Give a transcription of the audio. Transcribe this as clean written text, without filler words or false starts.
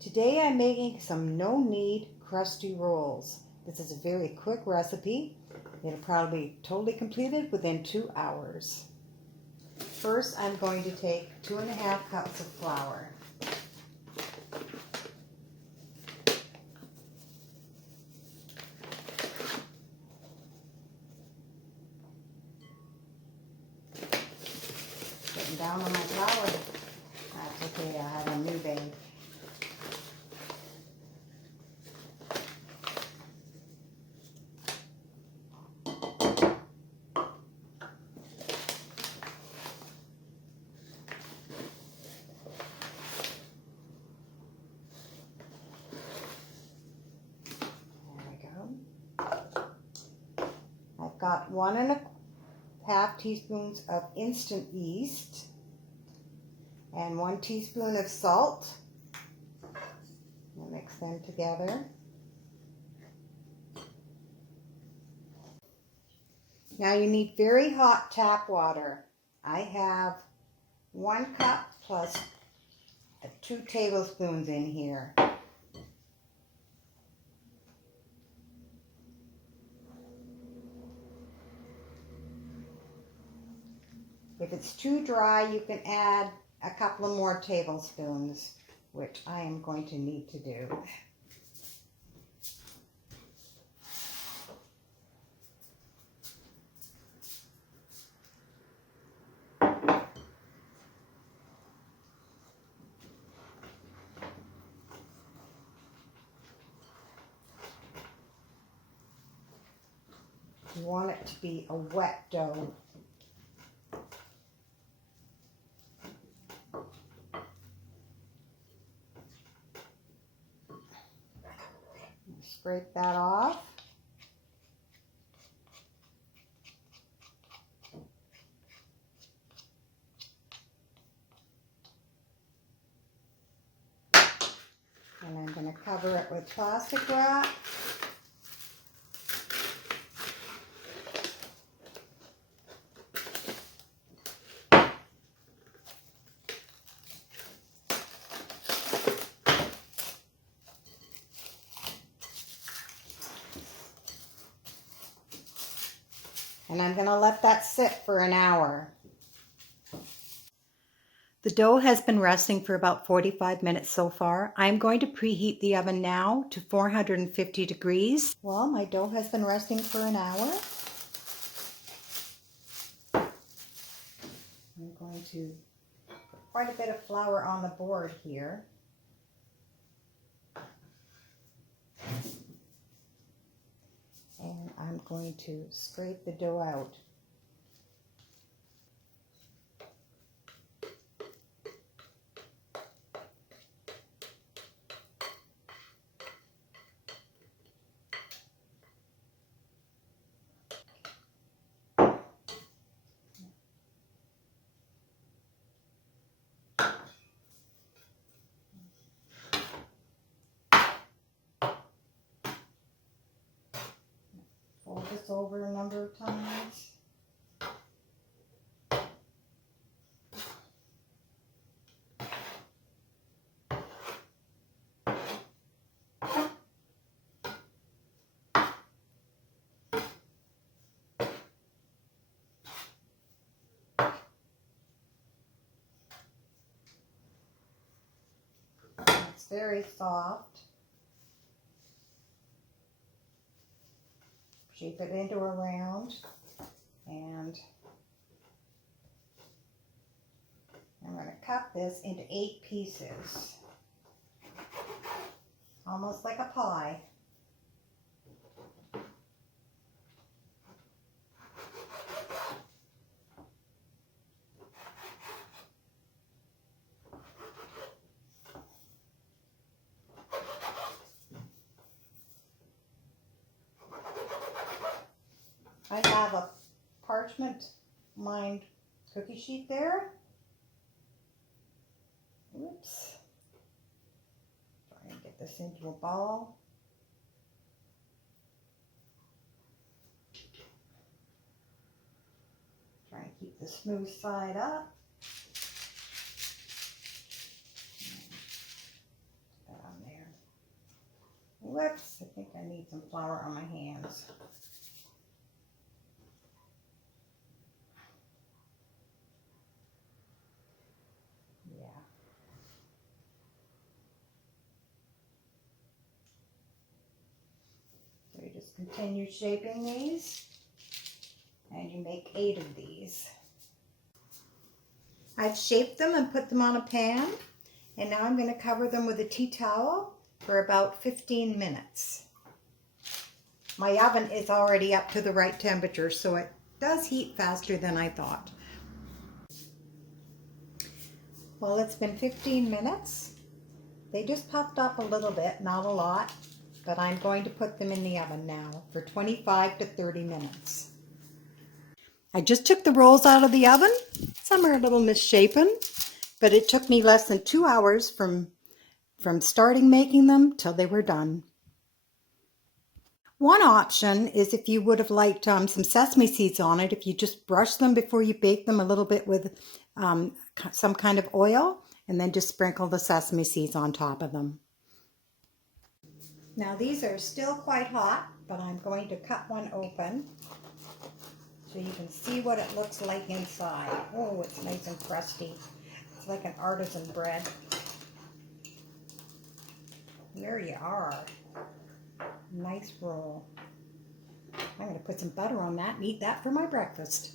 Today I'm making some no-knead crusty rolls. This is a very quick recipe. It'll probably be totally completed within 2 hours. First, I'm going to take 2.5 cups of flour. Getting down on my flour. That's okay, I have a new bag. I've got 1.5 teaspoons of instant yeast and 1 teaspoon of salt. I'll mix them together. Now you need very hot tap water. I have 1 cup plus 2 tablespoons in here. If it's too dry, you can add a couple of more tablespoons, which I am going to need to do. You want it to be a wet dough. Scrape that off. And I'm going to cover it with plastic wrap. And I'm going to let that sit for an hour. The dough has been resting for about 45 minutes so far. I'm going to preheat the oven now to 450 degrees. Well, my dough has been resting for an hour. I'm going to put quite a bit of flour on the board here. And I'm going to scrape the dough out. Fold this over a number of times. It's very soft. Shape it into a round, and I'm going to cut this into 8 pieces, almost like a pie. I have a parchment lined cookie sheet there. Oops. Try and get this into a ball. Try and keep the smooth side up. Put that on Whoops, I think I need some flour on my hands. Yeah. So you just continue shaping these, and you make 8 of these. I've shaped them and put them on a pan, and now I'm going to cover them with a tea towel for about 15 minutes. My oven is already up to the right temperature, so it does heat faster than I thought. Well, it's been 15 minutes. They just puffed up a little bit, not a lot, but I'm going to put them in the oven now for 25 to 30 minutes. I just took the rolls out of the oven. Some are a little misshapen, but it took me less than 2 hours from starting making them till they were done. One option is if you would have liked some sesame seeds on it, if you just brush them before you bake them a little bit with some kind of oil, and then just sprinkle the sesame seeds on top of them. Now these are still quite hot, but I'm going to cut one open so you can see what it looks like inside. Oh, it's nice and crusty. It's like an artisan bread. There you are. Nice roll. I'm going to put some butter on that and eat that for my breakfast.